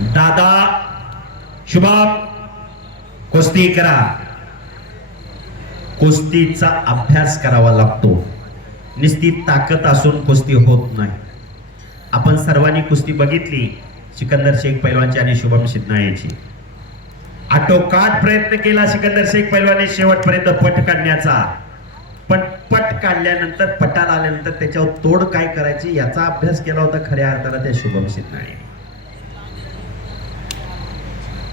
दादा शुभम कुस्ती करा. कुस्तीचा अभ्यास करावा लागतो. निस्ती ताकद असून कुस्ती होत नाही. आपण सर्वांनी कुस्ती बघितली सिकंदर शेख पैलवानची आणि शुभम सिद्धनाळेची आटोकाट प्रयत्न केला सिकंदर शेख पैलवाने शेवटपर्यंत पट काढण्याचा. पण पट काढल्यानंतर पटाला आल्यानंतर त्याच्यावर तोड काय करायची याचा अभ्यास केला होता खऱ्या अर्थाला त्या शुभम सिद्धनाळे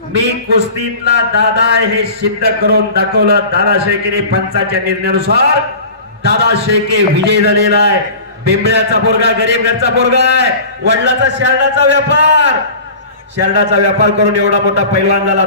मी कुस्तीतला दादा हे सिद्ध करून दाखवलं. दादा शेखेने पंचाच्या निर्णयानुसार दादा शेळके विजय झालेला आहे. बिंबळ्याचा पोरगा गरीब घरचा पोरगा आहे. वडिलाचा शेरडाचा व्यापार. शेरडाचा व्यापार करून एवढा मोठा पैलवान झाला.